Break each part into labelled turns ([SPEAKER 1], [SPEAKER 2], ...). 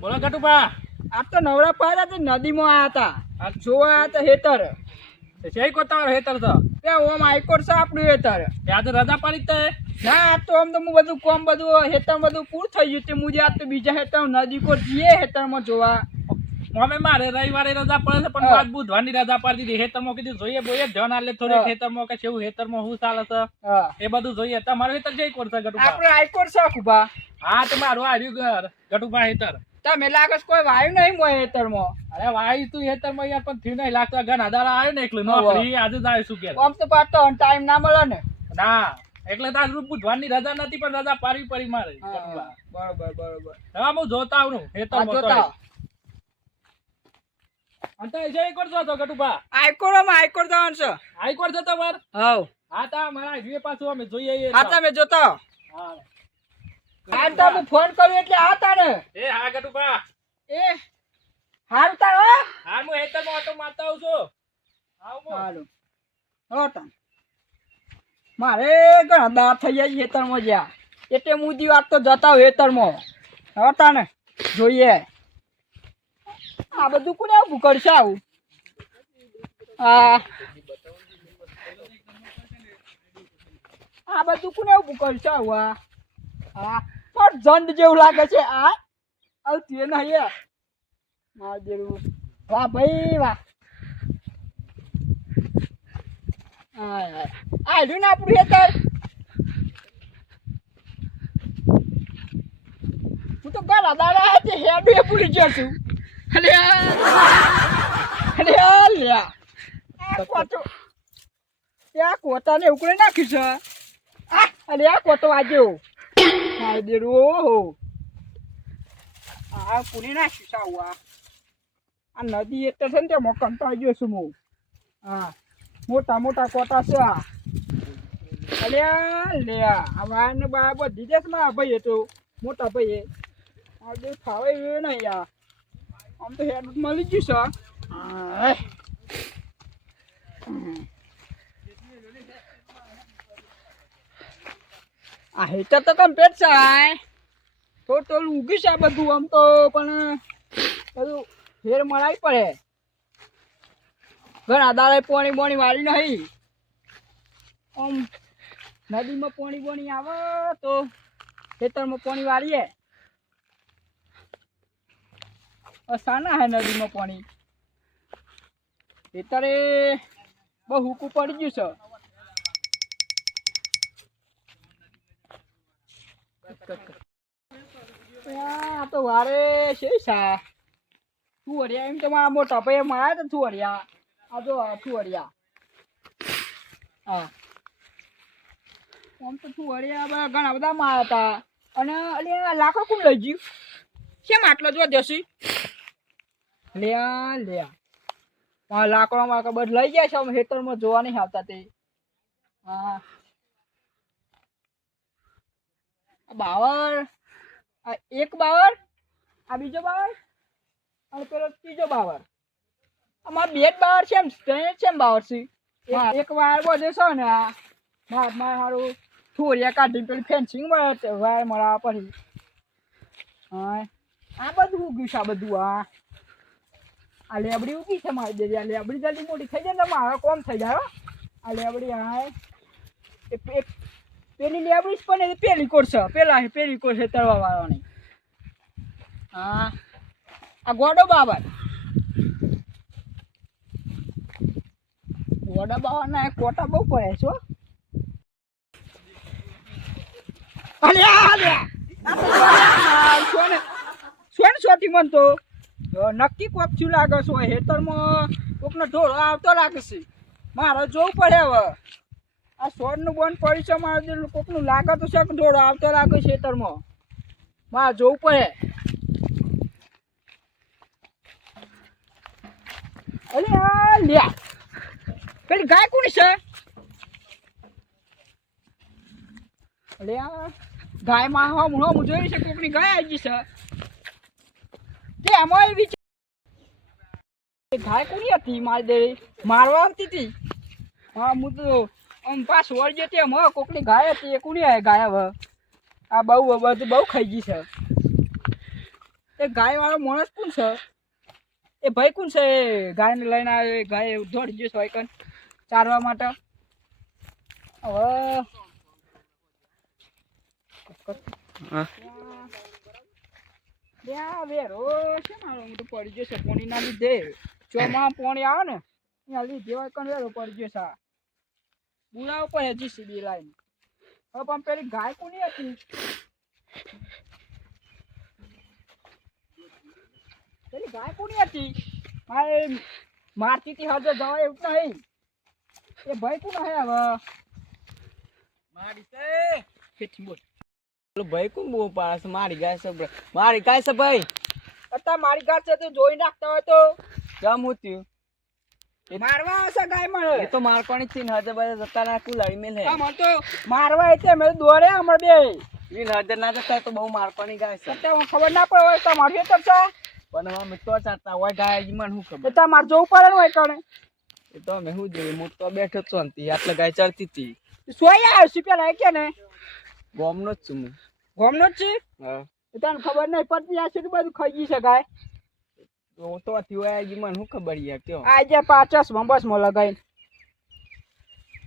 [SPEAKER 1] બોલો
[SPEAKER 2] આ તો નવરા પાડ્યા તે નદીમાં આયા હતા. આ જોવા આયા હતા હેતર.
[SPEAKER 1] છે કોતા હેતર તો.
[SPEAKER 2] તે ઓમ આઈકોર છે આપણું હેતર.
[SPEAKER 1] તે આજે રજા પાડી તે?
[SPEAKER 2] ના આ તો આમ તો હું બધું કોમ બધું હેતર બધું પૂરું થઈ ગયું તે મુજે તો બીજા હેતર નદી કોર જઈએ હેતરમાં જોવા.
[SPEAKER 1] અમે મારે રવિવારે રજા પડે છે પણ. આજ બુધવારની રજા પાડી દીધી. હેતરમાં કીધું જોઈએ બોઈએ ધ્યાન આલે. થોડી હેતરમાં કે કેવું હેતરમાં શું ચાલે છે એ બધું જોઈએ. તમારે હેતર જઈ કોર છે ગટુભા
[SPEAKER 2] આપણે આઈકોર છે અખુભા
[SPEAKER 1] હા તો મારું આવ્યું ઘર ગટુભા હેતર.
[SPEAKER 2] તમે લાગસ કોઈ વાયુ નહીં મોય હેતરમાં?
[SPEAKER 1] અરે વાયુ તું હેતરમાં યાર પણ થયું નહીં. લાગતું ઘર આધાર આવ્યો ને એકલું નોકરી આજે જ આવીશું કે
[SPEAKER 2] આમ તો પાછો ટાઈમ ના મળે ને.
[SPEAKER 1] ના એટલે તાર બુધવારની રજા નથી પણ રજા પાડવી પડી મારે
[SPEAKER 2] બરોબર બરોબર.
[SPEAKER 1] હવે હું જોતા આવું હેતર
[SPEAKER 2] જોતા
[SPEAKER 1] તો. તો જઈ કોર છો તો ગટુભા
[SPEAKER 2] આઈકોરમાં આઈકોર જવાનું છે.
[SPEAKER 1] આઈ કોર છો તમાર
[SPEAKER 2] હવ.
[SPEAKER 1] હા તા મારા જીવે પાછું અમે જોઈએ
[SPEAKER 2] હા તમે જોતા.
[SPEAKER 1] હા.
[SPEAKER 2] હા તો હું ફોન કર્યો એટલે ને.
[SPEAKER 1] એ હા ગટુભા
[SPEAKER 2] એ હારું તાર હો.
[SPEAKER 1] હા હું હેતરમાં ઓટો મારતા આવું છું. આવું હું.
[SPEAKER 2] હો તા. મારે ઘણા દાંત થઈ જાય હેતરમાં જ્યાં. એટલે મુદી વાત તો જતા હોય હેતરમાં હતા ને જોઈએ. આ બધું કોને આવું કરશે આવું? હા આ બધું કોને આવું કરશે આવું, આ? હા પણ જંડ જેવું લાગે છે, આ? આવતી એ નહીં માર દેવું વાહ ભાઈ, વાહ. આ રહ્યું ને આપણું હેતર હું તો ઘણા દાડા હેડું એ ભૂલી ગયો છું. આ કોતાને ઉકળી નાખ્યું છે. અરે, આ કોતો વાગ્યો મારે દેરું ઓહો. આ પૂરી નાખ્યું છે આવું, આ. નદી એટલે છે ને તેમાં કંટાળી ગયો છું હું. હા. મોટા મોટા કોટા છે આ. અરે લે આ વાયર બા બધી જશે મારા ભાઈ તો મોટા ભાઈ આ બે ફાવે એવું નહીં યાર આમ તો હેડ મળી ગયું છે આ હેતર તો કમ્પ્લેટ છે તો તો ઉગી છે આ બધું આમ તો પણ બધું ફેર મળાવી પડે. ઘણા દાડે પોણી બોણી વાળી નહીં. આમ નદીમાં પોણી બોણી આવે તો ખેતરમાં પોણી વાળીએ. સાના હે નદીમાં પાણી. અત્યારે બહુ હુકું પડી ગયું છે. આ તો વારે છે સા. તું તુવરિયા એમ તો મારા મોટા ભાઈ મારા તો તુવરિયા આ જો તું તુવરિયા હા. આમ તો તુવરિયા બધા ઘણા બધા મારા હતા. અને અલ્યા લાકડું કોણ લઈ ગયું? કેમ આટલો જો દેશી લ્યા લ્યા. લાકડા માં બધું લઈ ગયા છે અમે ખેતરમાં જોવા નહીં આવતા તે. હા. બાવર એક બાવર આ બીજો બાવર અને પેલો ત્રીજો બાવર અમાર બે જ બાવર છે એમ ત્રણ છે એમ બાવર છે. એક- વાયર બધે છે ને આ માર માર સારું થોરિયા કાઢી પેલી ફેન્સિંગ વાયર મળવા પછી. હા. આ બધું ઉગ્યું છે આ બધું આ. આ લેબડી ઉગી છે મારી દેવી આ લેબડી જલ્દી મોટી થઈ જાય ને મારો કોમ થઈ જાય આ લેબડી આ એ પેલી લેબડી પણ એ પેલી કોર્સ પેલા પેલી કોર છે તળવા વાળવાની હા, આ ગોડો બાબર. ગોડા બાબર ના કોટા બહુ પડે છે હો. અલ્યા અલ્યા આ તો સોને સોને સોથી મન તો તો. નક્કી કોક શું લાગે છે હેતરમાં કોકનો ઢોળો આવતો લાગે છે. મારે જોવું પડે હવે. આ સોરનું બંધ પડ્યું છે મારે કોકનું લાગે તો છે ઢોળો આવતો લાગે છે હેતરમાં મારે જોવું પડે. અરે લ્યા પેલી ગાય કોની છે? આ ગાયમાં હમ હમ જોઈ છે કોકની ગાય આવી છે. તે એમાં વિચાર ગાય કોની હતી? મારી દે મારવા આવતી હતી. હા, હું તો આમ પાસ વળ જતી એમ કોકની ગાય હતી, એ કોની આ ગાય હવે? આ બહુ બધું બહુ ખાઈ ગઈ છે. એ ગાય વાળો માણસ કોણ છે? એ ભાઈ કોણ છે? એ ગાયને લઈને આવે ગાય દોડી ગયો છે કન ચારવા માટે. હવે. ત્યાં વેરો છે મારો હું તો પડી ગયો છે પોણીના લીધે. ચોમાં પોણી આવે ને ત્યાં લીધે હોય વેરો પડી ગયો આ. બુરા ઉપર હજી સીધી લાઈન. હવે પણ પેલી ગાય કોની હતી? પેલી ગાય કોની હતી? મારે મારતી હતી હજે જવાય એવું નહીં. એ ભાઈ કોણ હે હવે?
[SPEAKER 1] મારી છે.
[SPEAKER 2] બોલ.
[SPEAKER 3] ભાઈ કોણ બહુ પાસ? મારી ગાય છે મારી ગાય છે ભાઈ.
[SPEAKER 2] અત્યારે મારી ગાય છે તો જોઈ નાખતા હોય તો
[SPEAKER 3] કેમ હું
[SPEAKER 2] મારવા આવશે ગાય
[SPEAKER 3] એ તો મારવાની થી હજાર બધા જતા ના કુલાડી મેલ હે.
[SPEAKER 2] તો મારવા એટલે મેં દોડે અમાર બે.
[SPEAKER 3] વીસ હજાર ના જતા તો બહુ મારવાની ગાય છે.
[SPEAKER 2] અત્યારે ખબર ના પડે હોય તમારું તરશે
[SPEAKER 3] પણ હવે ચાલતા હોય ગાય મને શું ખબર?
[SPEAKER 2] મારે જોવું પડે હોય કણે.
[SPEAKER 3] એ તો અમે શું જોયું હું તો બેઠો જ શાંતિ આટલે ગાય ચડતી હતી.
[SPEAKER 2] સોયા આવશે પેલા કે ને?
[SPEAKER 3] ગોમનો જ છું હું.
[SPEAKER 2] ગમનો જ છે?
[SPEAKER 3] હા.
[SPEAKER 2] તને ખબર નહીં પડતી આ સુધી બધું ખાઈ
[SPEAKER 3] તો હું તો હોય હજી મને શું ખબર યાર કયો?
[SPEAKER 2] આજે પાચસમાં બસ મો લગાઈ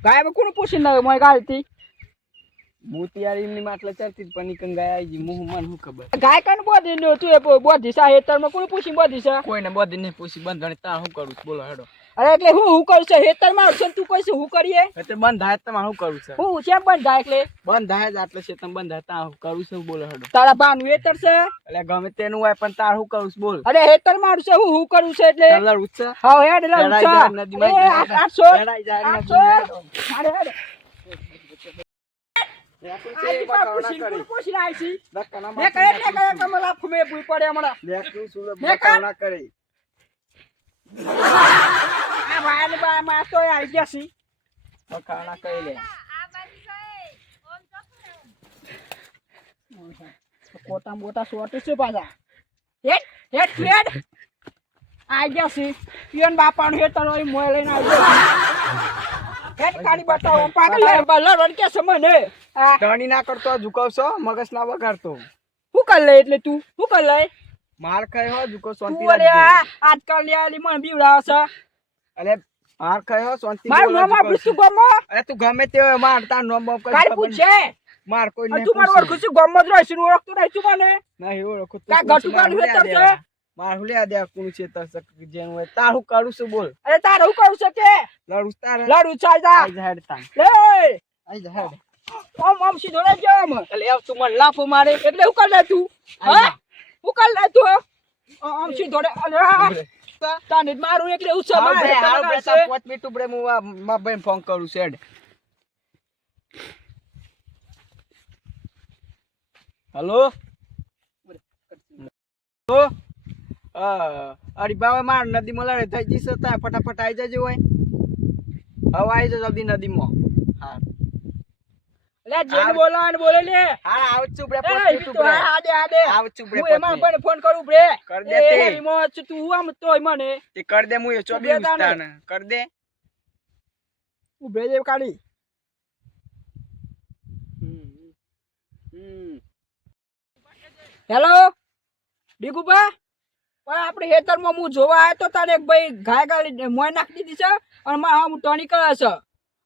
[SPEAKER 2] ગાય કોને પૂછી ના મોય ગાય હતી
[SPEAKER 3] હું ત્યારે એમની માટલે હતી પણ નીકળ ગાય આવી હું મને શું ખબર?
[SPEAKER 2] ગાય કણ બોધી નો તું એ બોધી સા હેતરમાં કોણ પૂછી બોધી છે?
[SPEAKER 3] કોઈને બધી નહીં પૂછી બંધ તાર શું કરું? બોલો હેડો.
[SPEAKER 2] અરે એટલે હું હું કરું છું? હેતરમાં આવશે ને તું કહીશ હું કરીએ?
[SPEAKER 3] એટલે બંધ થાય તમારે હું કરું છે?
[SPEAKER 2] હું છે પણ થાય એટલે?
[SPEAKER 3] બંધ થાય જ આટલે છે તમે બંધ થાય હું કરું છું બોલો હડો.
[SPEAKER 2] તારા બાનું હેતર છે?
[SPEAKER 3] એટલે ગમે તેનું હોય પણ તાર હું કરું છું બોલ.
[SPEAKER 2] અરે હેતર મારું છે હું હું કરું છું એટલે?
[SPEAKER 3] કલર ઉચ્ચ
[SPEAKER 2] હા હે એટલે
[SPEAKER 3] ઉચ્ચ નદીમાં
[SPEAKER 2] આઠસો આઠસો.
[SPEAKER 3] છે,
[SPEAKER 2] છી. મેં કહે એટલે મને લાફો મેં ભૂઈ પડે હમણાં.
[SPEAKER 3] છું,
[SPEAKER 2] મેં
[SPEAKER 3] કરી.
[SPEAKER 2] આ ભાઈને બા આવી ગયા છી.
[SPEAKER 3] બકાવ ના કરી લે.
[SPEAKER 2] કોટા મોટા શોર્ટ છે પાછા હેડ હેડ હેડ આવી ગયા છી પિયન બાપાનું હેતર હોય મોય લઈને આવી લે
[SPEAKER 3] ના કરતો ઝુકાવશો મગજ ના વગાડતો
[SPEAKER 2] શું કર લે એટલે તું શું કર લે
[SPEAKER 3] માર ખાય હો ઝુકો શાંતિ
[SPEAKER 2] આજકાલની આલી મને બીવડાવે
[SPEAKER 3] અરે માર કયો શાંતિ
[SPEAKER 2] મારું નામ આપણું
[SPEAKER 3] ઝુકાવશો.
[SPEAKER 2] શું ગમો?
[SPEAKER 3] અરે તું ગમે તે માર તાર નો બામ કઈ
[SPEAKER 2] કાલ પૂછે
[SPEAKER 3] માર કોઈ નહીં
[SPEAKER 2] તું માર. ઓળખું છું ગમો જ રહીશ ઓળખતું નહીં છું મને.
[SPEAKER 3] નહીં ઓળખું. તું
[SPEAKER 2] કાં ગટુ
[SPEAKER 3] માર હે તર
[SPEAKER 2] છે?
[SPEAKER 3] દે. માર હુલે દે કોણ છે તર સક જેન હોય. તાર હું કરું છું બોલ.
[SPEAKER 2] અરે તારે હું કરું છું કે?
[SPEAKER 3] લડું તારે.
[SPEAKER 2] લડું ચાલ જા.
[SPEAKER 3] આઈ જા હેડ તાન.
[SPEAKER 2] લે!
[SPEAKER 3] આઈ જા હેડ.
[SPEAKER 2] ઓમ ઓમ સીધો લઈ જાવ આમ.
[SPEAKER 3] એટલે તું મને લાફો મારે.
[SPEAKER 2] એટલે હું કર લે તું હા? હું કર લે તું આમ સીધો લે. આ, તાને મારું એટલે
[SPEAKER 3] ઉછો
[SPEAKER 2] મારે
[SPEAKER 3] હારું બે,
[SPEAKER 2] કાંઈ
[SPEAKER 3] તાર
[SPEAKER 2] છે?
[SPEAKER 3] પાંચ મિનિટ હું આ મારા ભાઈને ફોન કરું છું હેડ. હલો? હલો? અરે બાવા માર નદીમાં લડે થઈ જશે હતા ફટાફટ આવી જજો હોય હવે આવી જજો જલ્દી નદીમાં. હા.
[SPEAKER 2] લે જેને બોલાવે એને બોલે લે.
[SPEAKER 3] હા આવ છું ઉભરે
[SPEAKER 2] એ,
[SPEAKER 3] પાંચ
[SPEAKER 2] ઈ
[SPEAKER 3] મિનિટ
[SPEAKER 2] તો
[SPEAKER 3] ઉભરે
[SPEAKER 2] આ દે આ દે
[SPEAKER 3] આવ છું ઉભરે
[SPEAKER 2] હું એમાં પણ ફોન કરું બ્રે.
[SPEAKER 3] કર દે તે.
[SPEAKER 2] હેરીમાં છે તું આમ તોય મને.
[SPEAKER 3] તે કર દે હું એ ચોબી
[SPEAKER 2] ઉભરે
[SPEAKER 3] કર દે.
[SPEAKER 2] ઉભરે જે કાઢી. હેલો? ડીકુભા પણ આપણે હેતરમાં હું જોવા આવ્યો તો તારે એક ભાઈ ગાય ગાડી મોય નાખી દીધી છે અને મારા હું ટણી કરે છે.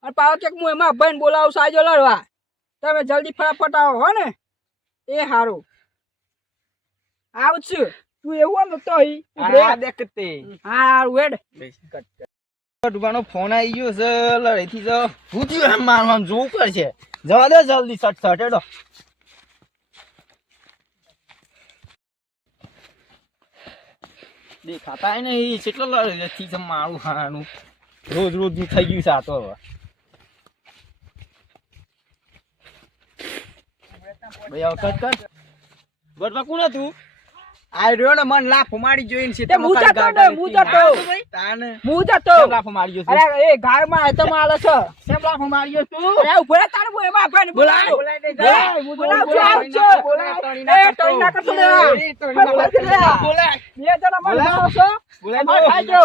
[SPEAKER 2] અને પાવ કે હું એમાં ભાઈને બોલાવું સાજો લડવા. તમે જલ્દી ફટાફટ આવો હો ને? એ સારું આવું છું તું એવું આમ તો હા
[SPEAKER 3] ફોન આવી ગયો છે લડેથી જો. હું થયું મારું આમ જોવું પડશે જવા દે જલ્દી સટ સટ એડો દેખાતા નહીં કેટલો લડેથી છે મારું હાનું. રોજ રોજ થઈ ગયું છે આ તો હવે. ભાઈ હવે કર કર ગોટમાં કોણ હતું આ રહ્યો ને મન લાફો મારી જોઈને છે
[SPEAKER 2] હું જતો ને, હું જતો. હું જતો
[SPEAKER 3] લાફો માર્યો છે?
[SPEAKER 2] અરે એ ગાયમાં માલે છે
[SPEAKER 3] કેમ લાફો માર્યો તું?
[SPEAKER 2] અરે ઊભો રહે તારે હું એમાં ભાઈને બોલાવું
[SPEAKER 3] બોલાય દે,
[SPEAKER 2] બોલાય,
[SPEAKER 3] બોલાય,
[SPEAKER 2] બોલાવ, બોલાવ, બોલાવ, બોલાવ. એ, ટણી ના કરતો લે.
[SPEAKER 3] એ, ટણી ના
[SPEAKER 2] બોલાય,
[SPEAKER 3] કરતો લે.
[SPEAKER 2] બોલાય.
[SPEAKER 3] બોલાય.
[SPEAKER 2] બે જણા મને
[SPEAKER 3] બોલાવ.
[SPEAKER 2] છો
[SPEAKER 3] બોલાય
[SPEAKER 2] અમારે
[SPEAKER 3] દો.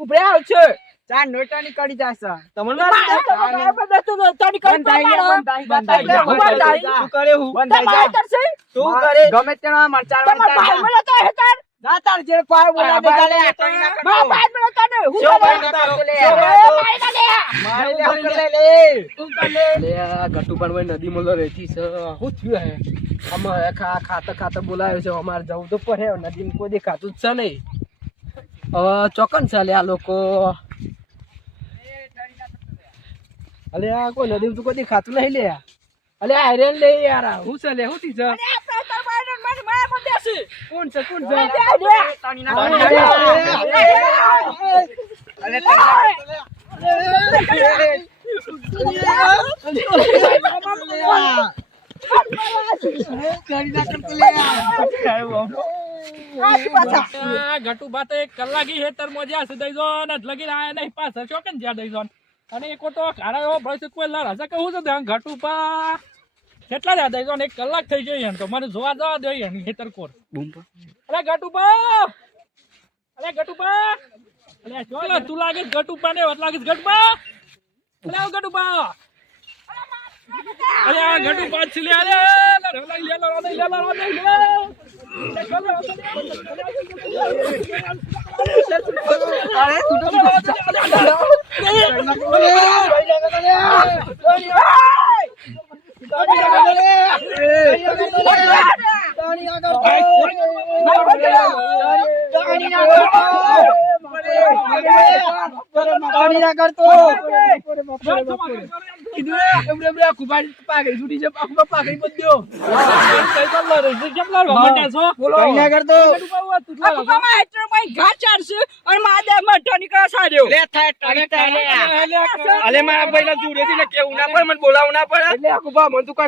[SPEAKER 2] ઉભરે આવ છે
[SPEAKER 3] ચાર નોટાની કડી જાશે. તમને
[SPEAKER 2] મારે
[SPEAKER 3] બંધ. શું કરે હું? કરે? ગમે તેનો
[SPEAKER 2] મને તો હેતાર
[SPEAKER 3] તાર? જે પાય બોલા દે ચાલે
[SPEAKER 2] મને હું.
[SPEAKER 3] લે.
[SPEAKER 2] લે.
[SPEAKER 3] લે
[SPEAKER 2] તું કર લે.
[SPEAKER 4] લે ગટુ પણ ભાઈ નદીમાં લો રહેતી છે. શું થયું હે. અમારે ખા ખાતા ખાતા બોલાવ્યો છે. અમારે જવું તો પડે નદીમાં કોઈ દેખાતું જ છે નહીં. હવે ચોકન છે લે આ લોકો. અલે આ કોઈ નદી તું કોઈ ખાતું નહીં લે. અલે આયરન લે યાર. હું છે લે? હું થી છે. કોણ છે? કોણ છે?
[SPEAKER 2] દે, દે.
[SPEAKER 3] તાણી
[SPEAKER 2] અરે
[SPEAKER 3] ના
[SPEAKER 2] દે.
[SPEAKER 3] અલે
[SPEAKER 1] આ ગટુબા એક કલાકી હેતરમાં મોજા સુધી જો ને લગીને આયા નહીં પાછા. ચોકન જ્યાં દઈ જો અને એક તો એવો ભય કોઈ લાર હશે કહું છે ત્યાં? ઘટુપા કેટલા રહ્યા દઈ જો એક કલાક થઈ ગયો એમ તો. મને જોવા જવા દો એમ હેતર કોર. અરે ગટુબા અરે ગટુબા અરે ચોલા તું લાગે ગટુબા ને વાત લાગે ગટુબા અરે આવ પા અરે આ ગટુબા છે લે અરે લે લે લે લે લે લે લે.
[SPEAKER 3] અરે તો
[SPEAKER 4] પાઘડી છૂટી છે પાઘડી બધ્યો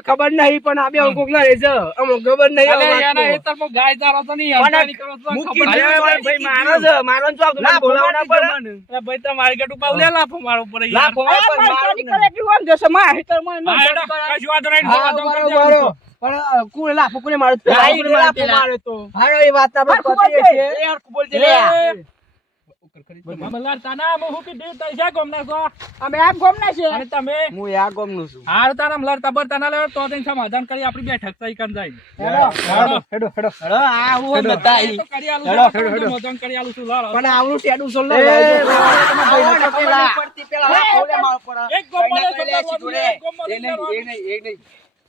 [SPEAKER 4] ખબર નહીં પણ આ બે અંકોક ના રહેશે અમુક ખબર નહીં.
[SPEAKER 3] મૂકી દે મારો છે મારો ને ચાલ મને બોલાવું ના પડે. લાફો મારે
[SPEAKER 2] નીકળે વાંધો છે. મારા.
[SPEAKER 4] પણ અ, લાફો કોને માર્યો? માર્યો
[SPEAKER 3] લાફો માર્યો તો.
[SPEAKER 4] હારો, એ વાત આપણે પતી છે.
[SPEAKER 3] એ હરખું બોલજે લે
[SPEAKER 2] અમે આમ ગોમના છે
[SPEAKER 1] અને તમે
[SPEAKER 3] હું આ ગોમનું છું
[SPEAKER 1] હાર તારા લડતા બરતા ના લેવા તો તને સમાધાન કરી આપડી બેઠક સહી કરી જાય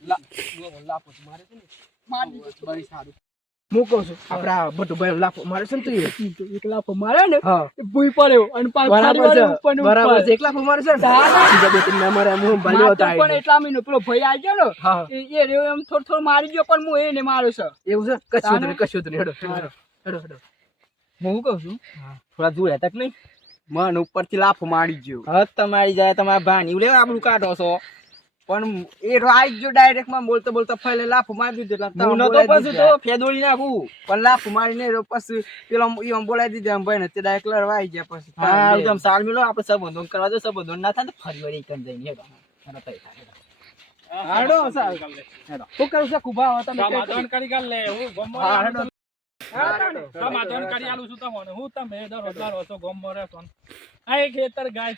[SPEAKER 4] હેડો,
[SPEAKER 1] છું,
[SPEAKER 4] આપડા ભટુભાઈ લાફો મારે છે ને તો એ.
[SPEAKER 2] એક લાફો મારે ને ભૂઈ પડ્યો અને પાછો
[SPEAKER 4] બરાબર છે.
[SPEAKER 2] ઉપર ને
[SPEAKER 4] બરાબર
[SPEAKER 2] ઉપર.
[SPEAKER 4] છે. એક લાફો મારે છે બીજા બે ત્રણ મારે હું ભાલ્યો હતો
[SPEAKER 2] પણ એટલા મહિનો પેલો ભાઈ આવી ગયો ને એ એ એમ થોડો થોડો મારી ગયો પણ હું એને મારું છે.
[SPEAKER 4] એવું છે? કશું નહીં કશું નહીં. હેડો હેડો હેડો હેડો
[SPEAKER 3] હું કહું છું?
[SPEAKER 4] થોડા દૂર હતા કે નહીં?
[SPEAKER 3] મન ઉપરથી લાફો મારી ગયો.
[SPEAKER 4] હદ તમારી જાય તમારા એવું લેવા આપણું કાઢો છો?
[SPEAKER 3] પણ એ રાઈ ગયો ડાયરેક્ટમાં બોલતો બોલતો ફેલે લાફ મારી દીધો એટલે
[SPEAKER 4] હું નતો પછી તો ફેદોડી નાખું.
[SPEAKER 3] પણ લાફ મારીને પછી પેલો ઈમ બોલાઈ દીધો આમ ભાઈ ને તે ડાયરેક્ટ લડવાઈ ગયા પછી.
[SPEAKER 4] હા એકદમ સાલ મિલો આપણે સંબંધો કરવા દો સંબંધો ના થાય ને ફરી વળી એકન જઈને હેડો. હેડો
[SPEAKER 3] સાહેબ
[SPEAKER 4] શું કરું છે? કુભા હતા તમે
[SPEAKER 1] કરી કાલ લે હું સમાધાન કરી આલું છું તમને હું તમે. આ એક ખેતર ગાય.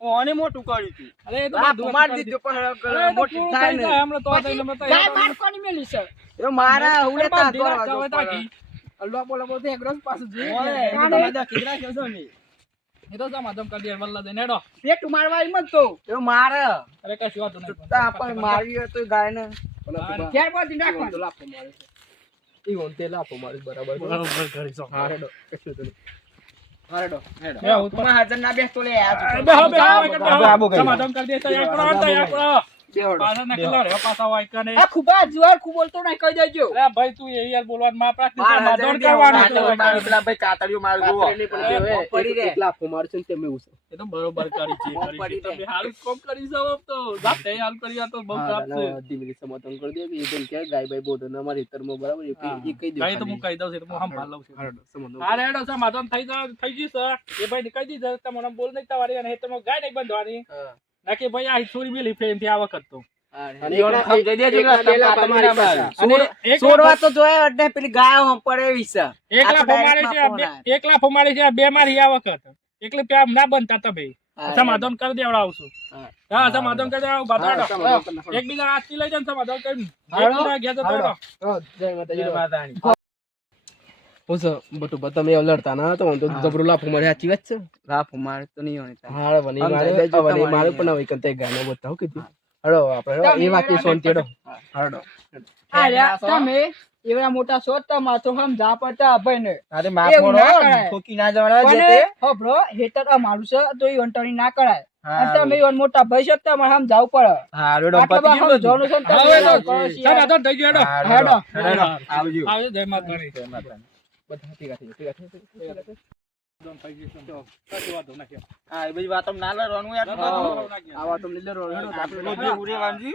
[SPEAKER 3] ઓને મોટું કર્યું તું
[SPEAKER 1] અરે એ તો બધું
[SPEAKER 3] મારી દીધો પણ
[SPEAKER 1] અરે એ
[SPEAKER 3] હવે
[SPEAKER 1] તો
[SPEAKER 3] મોટી થાય ને
[SPEAKER 1] હમણાં તો આ થઈને તો
[SPEAKER 2] ગાય માર કોની મેલી છે
[SPEAKER 3] એ મારા હુડે તા
[SPEAKER 1] બાંધી રાખતા હોય
[SPEAKER 3] દોરવા
[SPEAKER 1] તાકી.
[SPEAKER 4] અલ્લા બોલા બોલતે એક રોજ પાછું.
[SPEAKER 3] એ તો તમે છો છો ને.
[SPEAKER 1] એ તો સમાધાન કરી દે વલ્લા દઈને હેડો.
[SPEAKER 2] પેટ મારવા એમ તો
[SPEAKER 3] એ મારે
[SPEAKER 1] અરે કશું નહીં.
[SPEAKER 3] તો ગાય ને
[SPEAKER 4] ઈ
[SPEAKER 2] નાખવાનું.
[SPEAKER 4] તો લાફો મારે છે. ઈ ઓન તે લાફો મારે છે, બરાબર કરી
[SPEAKER 1] સો હારે
[SPEAKER 4] હા હેડો કશું તો નહીં. હા હેડો
[SPEAKER 1] એ હું તો-
[SPEAKER 3] હાજર ના બેસતો લે આ
[SPEAKER 1] બે બેહો,
[SPEAKER 4] આબો. આબો, આબો કરી
[SPEAKER 1] દે તો એક પ્રાણ તો એક કરો. થઈ ગયું છે. એ ભાઈ કહી દીધું, તમારે બોલ નહીં તમારી અને તમે ગાય નહીં બંધવાની. નાખી ભાઈ આ છોરી મેલી ફેરથી આ વખત તો.
[SPEAKER 4] એકલા
[SPEAKER 3] કે
[SPEAKER 1] ફમાડે છે. બે- મારી આ વખત. એટલે પ્યાર ના બનતા તમે. સમાધાન કરી દેવડાવશું
[SPEAKER 3] હા.
[SPEAKER 1] હા સમાધાન કરી દેવડાવ
[SPEAKER 4] હા,
[SPEAKER 1] બધા
[SPEAKER 4] સમાધાન કરી નાખો.
[SPEAKER 1] એકબીજા હાથથી લઈ જાય સમાધાન કરી
[SPEAKER 4] જય.
[SPEAKER 3] જય.
[SPEAKER 4] હું બટુ બા તમે લડતા ના તો તો
[SPEAKER 3] હા.
[SPEAKER 4] જબરું લાફો મારે સાચી વાત છે
[SPEAKER 3] લાફ મારે તો નહીં હોય.
[SPEAKER 4] હા વની મારે વની મારે પણ હવે કંતે ગાનો બતાવો કીધું હળો આપણે એ વાત શાંતિ હડો હળો
[SPEAKER 2] આ તમે એવા મોટા છો તો માથો હમ જા પડતા ભાઈ ને
[SPEAKER 3] અરે
[SPEAKER 2] માફ ના કરાય.
[SPEAKER 3] ઠોકી ના જવાના જે તે.
[SPEAKER 2] હભરો હેટર અમારું છે તો એ અંટણી ના કરાય અને તમે ઈવન મોટા ભાઈ છો તો તમારે સમજાવવું પડે
[SPEAKER 3] હા, રેડો,
[SPEAKER 2] આટલા
[SPEAKER 3] પતી
[SPEAKER 2] બધા
[SPEAKER 3] ગયું બધું.
[SPEAKER 2] સમજાવવાનું છે
[SPEAKER 1] હવે તો
[SPEAKER 2] કરો છો
[SPEAKER 1] ચાલ,
[SPEAKER 2] યાર.
[SPEAKER 1] આ તો થઈ ગયો હેડો.
[SPEAKER 2] હેડો.
[SPEAKER 3] રેડો, રેડો. આવજો.
[SPEAKER 1] આવજો, જય માતાજી.
[SPEAKER 4] બધા ભેગા ગયા, ભેગા થઈ ભેગા થઈ
[SPEAKER 3] એ બધી વાતો ના લડવાનું યાર.
[SPEAKER 1] ના, ના, ના, ના, ના.
[SPEAKER 4] આવા તો લીધે રો- હેડો તો આપણે
[SPEAKER 3] રોજે ઉરે વાંજી.